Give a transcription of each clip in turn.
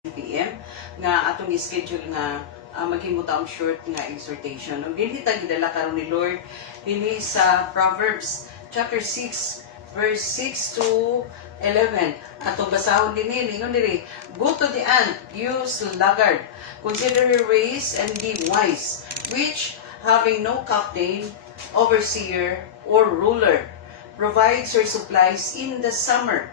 PM nga atong schedule nga maghimo ta og short nga exhortation. Ug dinhi ta gidala karon ni Lord dinhi sa Proverbs chapter 6 verse 6 to 11. Atong basahon dinhi ningon diri, go to the ant, you sluggard, consider her ways and be wise, which having no captain, overseer, or ruler, provides her supplies in the summer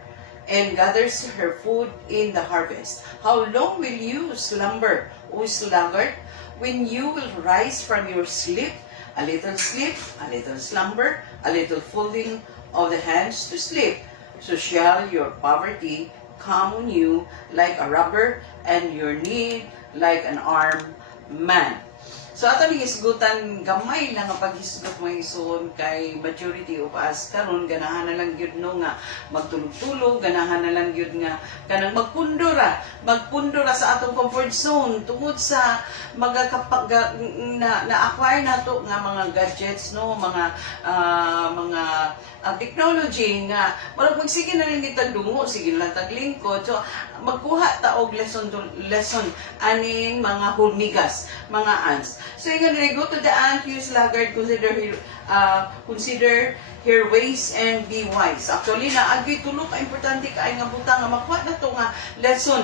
and gathers her food in the harvest. How long will you slumber, O sluggard? When you will rise from your sleep, a little slumber, a little folding of the hands to sleep. So shall your poverty come on you like a robber, and your need like an armed man. So ato ning isgutan gamay lang ang paghisgot mo ison kay majority of us karon ganahan na lang gyud no nga magtulog-tulog, ganahan na lang gyud nga kanang magpundora sa atong comfort zone tungod sa magakapag na-acquire nato nga mga gadgets no, mga technology nga wala magsige na lang gitag dungo, sige lang tag lingkod. So magkuha ta og lesson aning mga hulmigas, mga ants. So ingon diri, go to the ant, you sluggard, consider her ways and be wise. Actually na agi tulo ka importante kay nga butang nga makuha na to nga lesson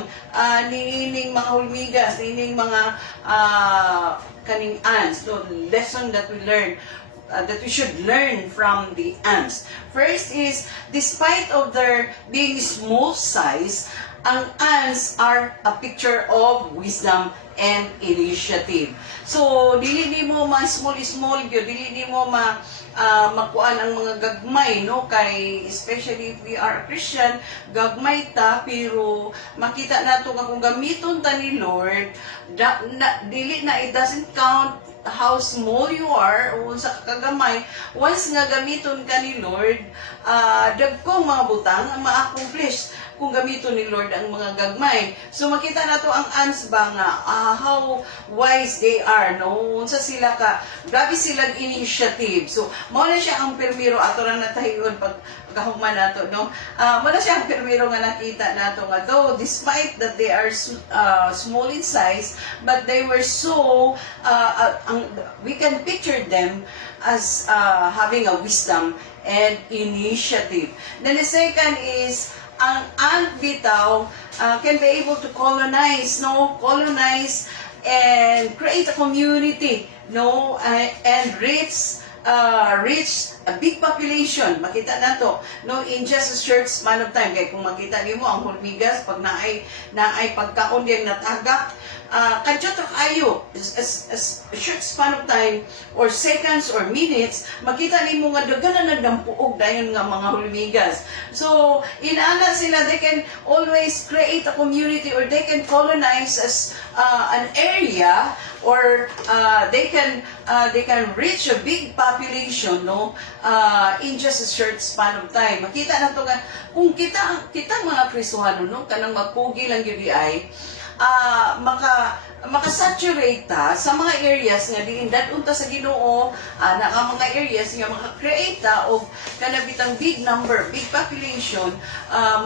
niining mga hulmigas, niining mga kaning ants, no, lesson that we learn. That we should learn from the ants. First is, despite of their being small size, ang ants are a picture of wisdom and initiative. So, dili ni mo small gyud, dili ni mo makuan ang mga gagmay, no, kay especially if we are Christian, gagmay ta, pero makita nato nga kung gamiton ta ni Lord, dili na, it doesn't count how small you are o sa kagamay. Once nga gamiton ka ni Lord, dagkong mga butang ang ma-accomplish kung gamiton ni Lord ang mga gagmay. So makita nato ang ants ba nga how wise they are, no, unsa sila ka grabe sila initiative. So mao na siya ang permiro ato ra natahigon pag kahugman nato, no, mao na siya ang permiro nga nakita nato nga though despite that they are small in size, but they were so we can picture them as having a wisdom and initiative. Then the second is ang ant bitaw can be able to colonize and create a community, no, and reach a big population. Makita nato, no, in just a short span of time. Kaya kung makita nimo ang hulmigas pag naay pagkaon din natagak, kadyo tra kayo as a short span of time or seconds or minutes, makita nimo nga daghan na nagdampuog dayon nga mga hulmigas. So inaana sila, they can always create a community or they can colonize as an area, or they can reach a big population, no, in just a short span of time. Makita nato nga kung kita mga Kristohano, no, kanang magpugi lang gyud ay maka-saturate ta sa mga areas nga diin dadun ta sa Ginoo, na mga areas nga maka-create ta og kanabitang big number, big population,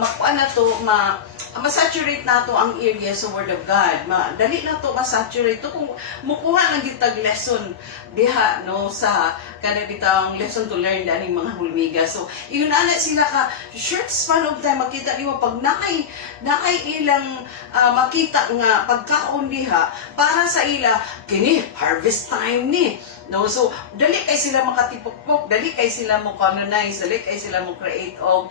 makuha na to ma-saturate nato ang area sa Word of God. Dali na to ma-saturate to kung mukuha ng gitag lesson diha, no, sa kanabitang lesson to learn daning mga hulmigas. So yun ana sila ka short span of time. Makita nimo pag naay ilang makita nga pagkaon diha para sa ila kini harvest time ni, no, so dali kay sila makatipukpok, dali kay sila mo colonize, dali kay sila mo create og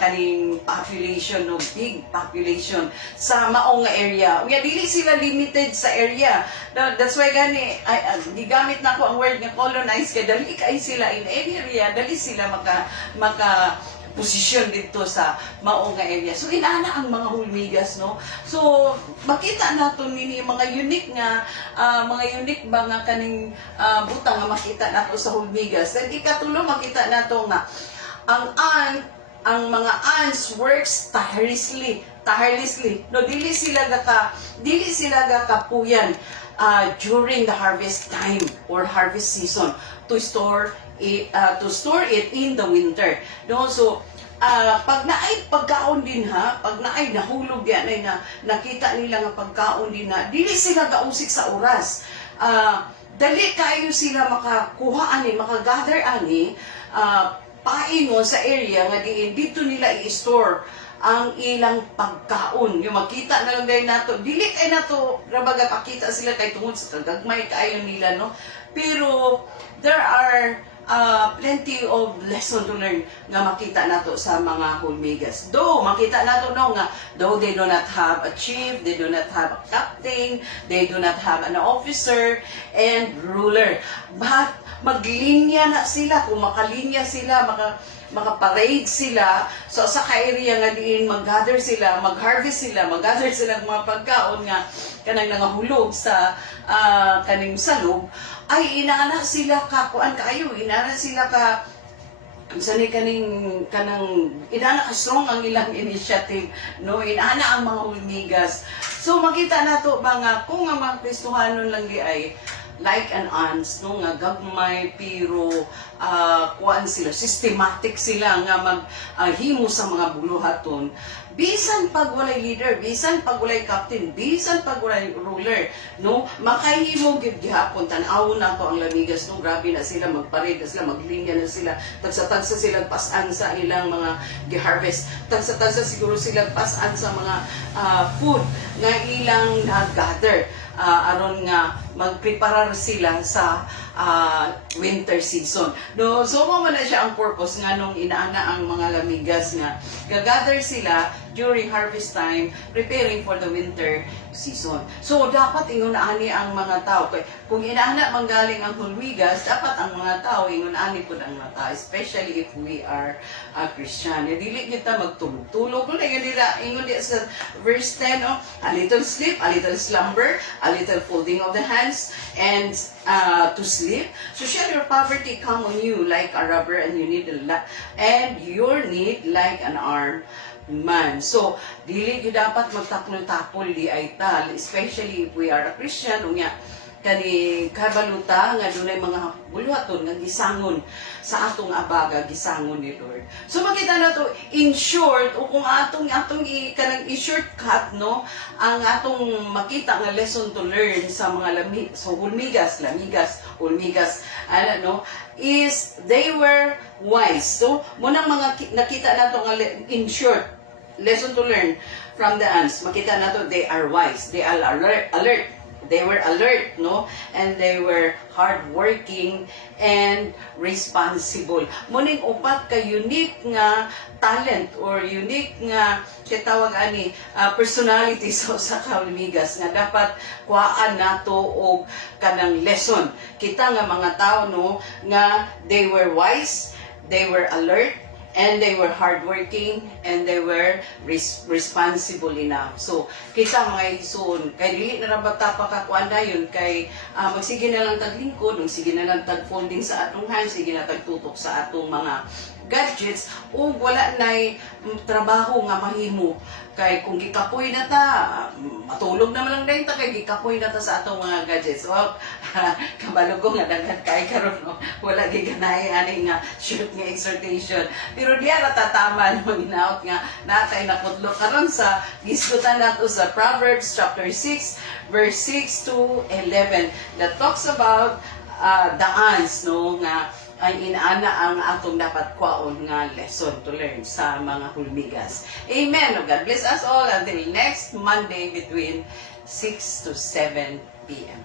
kaning population, no, big population sa maong nga area. Unya dili sila limited sa area. That's why gani gigamit nako ang word nga colonize, kay dali kay sila in any area, dali sila maka posisyon dito sa maong nga area. So inaana ang mga hulmigas, no. So makita nato nini mga unique ba nga kaning butang nga makita nato sa hulmigas. Then ikatulo makita nato nga ang mga ants works tirelessly, no, dili sila ga kapuyan during the harvest time or harvest season to store it in the winter, no. So pag naay pagkaon din ha, pag naay nahulog yan ay na nakita nila nga pagkaon din na dili sila gausik sa oras. Dali kayo sila makakuha ani, makagather ani, paingon sa area nga diin dito nila i-store ang ilang pagkaon. Yung makita na lang dahil nato, dili kay nato rabaga pakita sila kay tungod sa kagagmay kayo nila, no? Pero there are plenty of lesson to learn nga makita nato sa mga hulmigas. Though makita nato no nga though they do not have a chief, they do not have a captain, they do not have an officer and ruler, but maglinya na sila, kung makalinya sila, makaparade sila, so sa ka-area nga diin mag-gather sila, mag-harvest sila, mag-gather sila ng mga pagkaon nga kanang nangahulog sa kaning salog, ay inaana sila ka kuan kaayo, inaana sila ka sani kanang inaana ka strong ang ilang initiative, no? Inaana ang mga hulmigas. So makita nato ba nga kung ang mga Kristohanon lang di ay like an ants, no, nga gagmay pero kuan sila, systematic sila nga maghimo sa mga buluhaton. Bisan pag walay leader, bisan pag walay captain, bisan pag walay ruler, no, makahimo gyud gihapon tan-aw na to ang lamigas, no, grabe na sila, magpared na sila, maglinya na sila, tagsa-tagsa sila pasan sa ilang mga gi-harvest, tagsa-tagsa siguro sila pasan sa mga food nga ilang gather. Aron nga magpreparar sila sa winter season. No, so mo man na siya ang purpose nga nung inaana ang mga lamigas nga gagather sila during harvest time preparing for the winter season. So dapat ingon ani ang mga tao kung inaana manggaling ang hulmigas, dapat ang mga tao ingon ani pud ang mga tao, especially if we are a Christian. Dili kita magtulog-tulog kun ingon di sa verse 10, oh, a little sleep, a little slumber, a little folding of the hands and to sleep. So shall your poverty come on you like a robber and you need and your need like an armed man. So dili gyud dapat magtapol-tapol di ay tal, especially if we are a Christian unya kani kabaluta nga dunay mga buluhaton nga gisangon sa atong abaga, gisangon ni Lord. So makita nato in short, o kung atong kanang i-shortcut, no, ang atong makita nga lesson to learn sa mga hulmigas, no, is they were wise. So munang mga nakita nato nga in short lesson to learn from the ants, makita nato they are wise, they are alert. They were alert, no? And they were hardworking and responsible. Muning upat ka unique nga talent or unique nga siya tawag ani personality sa hulmigas nga dapat kuhaan nato og kanang lesson. Kita nga mga tao, no, nga they were wise, they were alert, and they were hardworking, and they were responsible enough. So, kita mga ison, kay dili na rabata pa kakuan na yun, kay magsige na lang taglingkod, magsige na lang tag-folding sa atong hands, sige na tagtutok sa atong mga gadgets, o wala na'y trabaho nga mahimo. Kay kung gikapoy na ta, matulog naman lang din ta, kay gikapoy na ta sa atong mga gadgets. So, kabalo ko nga daghan kay karon, no? Wala giganay ani nga shoot nga exhortation. Pero diya ratataman mo ginaot nga natay nakudlo karon sa gisgutan nato sa Proverbs chapter 6 verse 6 to 11 that talks about the ants, no, nga ay inaana ang atong dapat kwaon nga lesson to learn sa mga hulmigas. Amen. God bless us all until next Monday between 6 to 7 p.m.